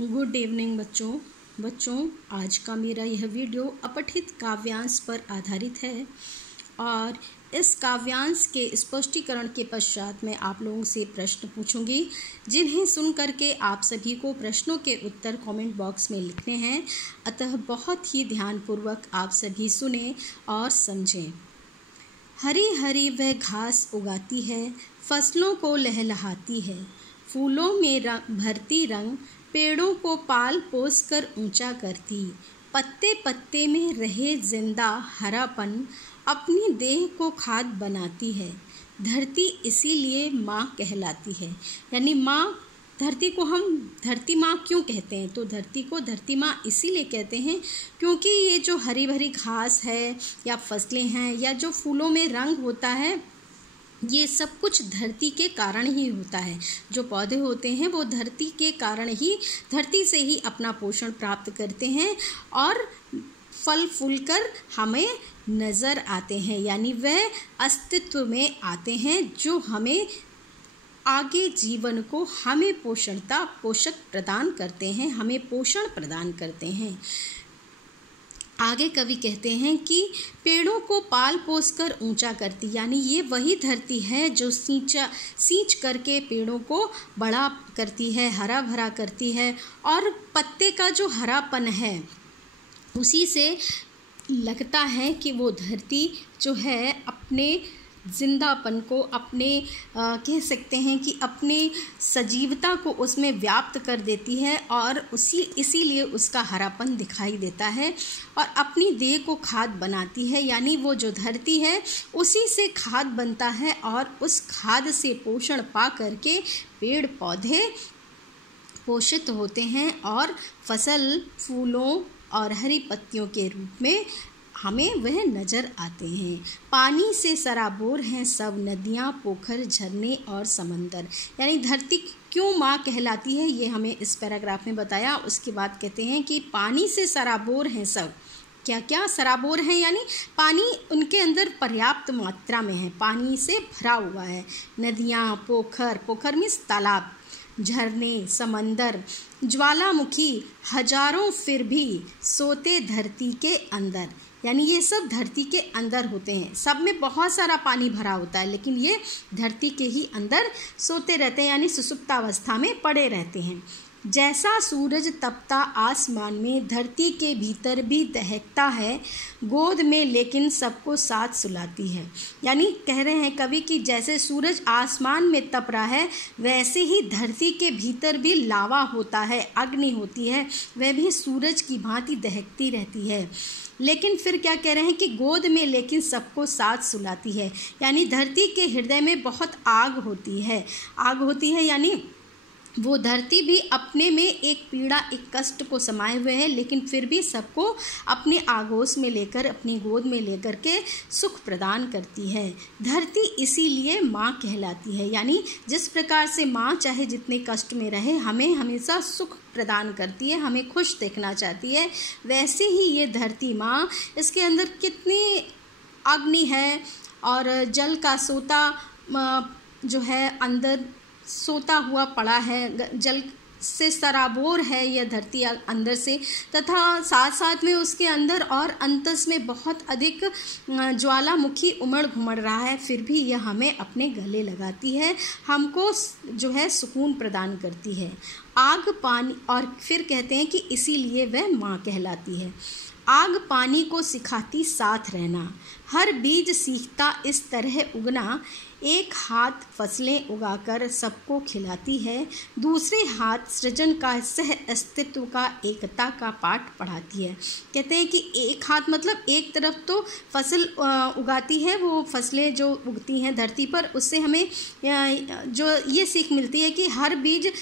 Good evening बच्चों आज का मेरा यह वीडियो अपठित काव्यांश पर आधारित है और इस काव्यांश के स्पष्टीकरण के पश्चात मैं आप लोगों से प्रश्न पूछूंगी, जिन्हें सुन करके आप सभी को प्रश्नों के उत्तर कमेंट बॉक्स में लिखने हैं। अतः बहुत ही ध्यानपूर्वक आप सभी सुने और समझें। हरी हरी वह घास उगाती है, फसलों को लहलहाती है, फूलों में भरती रंग, पेड़ों को पाल पोस कर ऊंचा करती, पत्ते पत्ते में रहे जिंदा हरापन, अपनी देह को खाद बनाती है। धरती इसीलिए माँ कहलाती है। यानी माँ, धरती को हम धरती माँ क्यों कहते हैं? तो धरती को धरती माँ इसीलिए कहते हैं क्योंकि ये जो हरी भरी घास है या फसलें हैं या जो फूलों में रंग होता है, ये सब कुछ धरती के कारण ही होता है। जो पौधे होते हैं वो धरती के कारण ही, धरती से ही अपना पोषण प्राप्त करते हैं और फल फूल कर हमें नज़र आते हैं। यानी वह अस्तित्व में आते हैं जो हमें आगे जीवन को हमें पोषक प्रदान करते हैं, हमें पोषण प्रदान करते हैं। आगे कवि कहते हैं कि पेड़ों को पाल पोस कर ऊंचा करती, यानी ये वही धरती है जो सींच करके पेड़ों को बड़ा करती है, हरा भरा करती है। और पत्ते का जो हरापन है उसी से लगता है कि वो धरती जो है अपने जिंदापन को, अपने कह सकते हैं कि अपने सजीवता को उसमें व्याप्त कर देती है और इसीलिए उसका हरापन दिखाई देता है और अपनी देह को खाद बनाती है। यानी वो जो धरती है उसी से खाद बनता है और उस खाद से पोषण पा करके पेड़ पौधे पोषित होते हैं और फसल फूलों और हरी पत्तियों के रूप में हमें वह नज़र आते हैं। पानी से सराबोर हैं सब नदियाँ, पोखर, झरने और समंदर। यानी धरती क्यों माँ कहलाती है ये हमें इस पैराग्राफ में बताया। उसके बाद कहते हैं कि पानी से सराबोर हैं सब। क्या क्या सराबोर हैं? यानी पानी उनके अंदर पर्याप्त मात्रा में है, पानी से भरा हुआ है। नदियाँ, पोखर मीन्स तालाब, झरने, समंदर, ज्वालामुखी हजारों फिर भी सोते धरती के अंदर। यानी ये सब धरती के अंदर होते हैं। सब में बहुत सारा पानी भरा होता है लेकिन ये धरती के ही अंदर सोते रहते हैं, यानी सुसुप्तावस्था में पड़े रहते हैं। जैसा सूरज तपता आसमान में, धरती के भीतर भी दहकता है, गोद में लेकिन सबको साथ सुलाती है। यानी कह रहे हैं कवि कि जैसे सूरज आसमान में तप रहा है वैसे ही धरती के भीतर भी लावा होता है, अग्नि होती है, वह भी सूरज की भांति दहकती रहती है। लेकिन फिर क्या कह रहे हैं कि गोद में लेकिन सबको साथ सुलाती है। यानी धरती के हृदय में बहुत आग होती है, यानी वो धरती भी अपने में एक पीड़ा, एक कष्ट को समाये हुए है, लेकिन फिर भी सबको अपने आगोश में लेकर, अपनी गोद में लेकर के सुख प्रदान करती है। धरती इसीलिए माँ कहलाती है। यानी जिस प्रकार से माँ चाहे जितने कष्ट में रहे हमें हमेशा सुख प्रदान करती है, हमें खुश देखना चाहती है, वैसे ही ये धरती माँ, इसके अंदर कितनी अग्नि है और जल का सोता जो है अंदर सोता हुआ पड़ा है, जल से सराबोर है यह धरती अंदर से, तथा साथ साथ में उसके अंदर और अंतस में बहुत अधिक ज्वालामुखी उमड़ घुमड़ रहा है, फिर भी यह हमें अपने गले लगाती है, हमको जो है सुकून प्रदान करती है। आग पानी, और फिर कहते हैं कि इसीलिए वह माँ कहलाती है। आग पानी को सिखाती साथ रहना, हर बीज सीखता इस तरह उगना, एक हाथ फसलें उगाकर सबको खिलाती है, दूसरे हाथ सृजन का, सह अस्तित्व का, एकता का पाठ पढ़ाती है। कहते हैं कि एक हाथ मतलब एक तरफ तो फसल उगाती है, वो फसलें जो उगती हैं धरती पर, उससे हमें जो ये सीख मिलती है कि हर बीज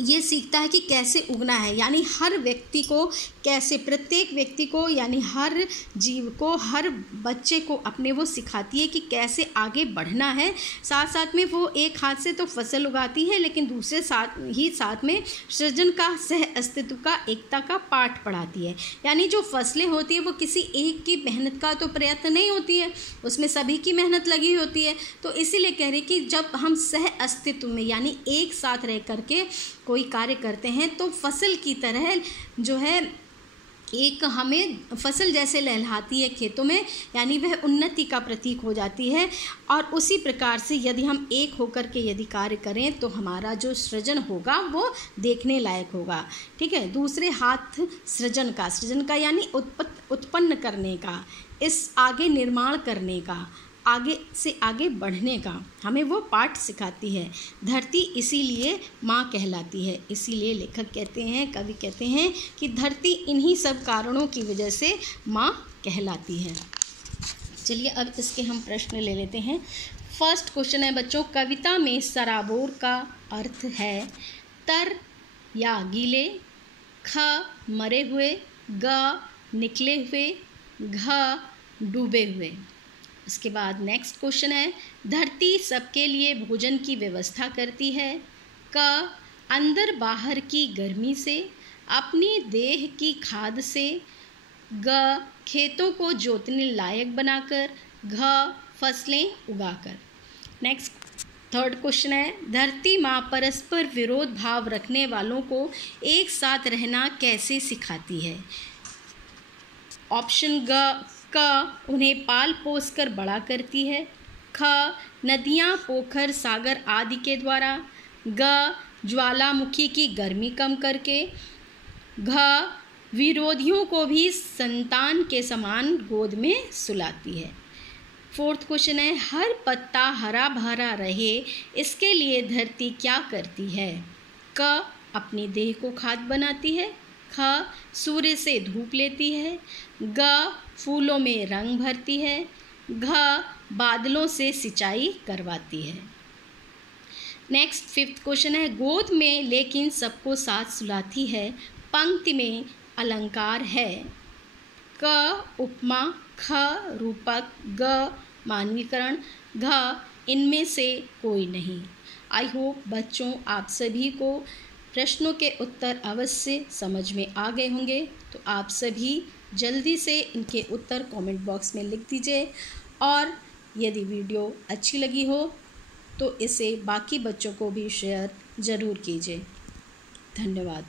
ये सीखता है कि कैसे उगना है। यानी हर व्यक्ति को कैसे, प्रत्येक व्यक्ति को, यानी हर जीव को, हर बच्चे को अपने वो सिखाती है कि कैसे आगे बढ़ना है। साथ साथ में वो एक हाथ से तो फसल उगाती है लेकिन दूसरे साथ में सृजन का, सह अस्तित्व का, एकता का पाठ पढ़ाती है। यानी जो फसलें होती है वो किसी एक की मेहनत का तो प्रयत्न नहीं होती है, उसमें सभी की मेहनत लगी होती है। तो इसीलिए कह रही कि जब हम सह अस्तित्व में यानी एक साथ रह करके कोई कार्य करते हैं तो फसल की तरह जो है एक हमें फसल जैसे लहलहाती है खेतों में, यानी वह उन्नति का प्रतीक हो जाती है। और उसी प्रकार से यदि हम एक होकर के यदि कार्य करें तो हमारा जो सृजन होगा वो देखने लायक होगा। ठीक है। दूसरे हाथ सृजन का यानी उत्पन्न करने का, इस आगे निर्माण करने का, आगे से आगे बढ़ने का हमें वो पाठ सिखाती है। धरती इसीलिए माँ कहलाती है। इसीलिए लेखक कहते हैं, कवि कहते हैं कि धरती इन्हीं सब कारणों की वजह से माँ कहलाती है। चलिए अब इसके हम प्रश्न ले लेते हैं। फर्स्ट क्वेश्चन है बच्चों, कविता में सराबोर का अर्थ है तर या गीले, ख मरे हुए, ग निकले हुए, घ डूबे हुए। इसके बाद नेक्स्ट क्वेश्चन है, धरती सबके लिए भोजन की व्यवस्था करती है। क अंदर बाहर की गर्मी से, अपनी देह की खाद से, ग खेतों को जोतने लायक बनाकर, घ फसलें उगाकर। नेक्स्ट थर्ड क्वेश्चन है, धरती माँ परस्पर विरोध भाव रखने वालों को एक साथ रहना कैसे सिखाती है। ऑप्शन क उन्हें पाल पोस कर बड़ा करती है, ख नदियाँ पोखर सागर आदि के द्वारा, ग ज्वालामुखी की गर्मी कम करके, घ विरोधियों को भी संतान के समान गोद में सुलाती है। फोर्थ क्वेश्चन है, हर पत्ता हरा भरा रहे इसके लिए धरती क्या करती है। क अपनी देह को खाद बनाती है, ख सूर्य से धूप लेती है, ग फूलों में रंग भरती है, घ बादलों से सिंचाई करवाती है। नेक्स्ट फिफ्थ क्वेश्चन है, गोद में लेकिन सबको साथ सुलाती है पंक्ति में अलंकार है। क उपमा, ख रूपक, ग मानवीकरण, घ इनमें से कोई नहीं। आई होप बच्चों आप सभी को प्रश्नों के उत्तर अवश्य समझ में आ गए होंगे। तो आप सभी जल्दी से इनके उत्तर कमेंट बॉक्स में लिख दीजिए, और यदि वीडियो अच्छी लगी हो तो इसे बाकी बच्चों को भी शेयर ज़रूर कीजिए। धन्यवाद।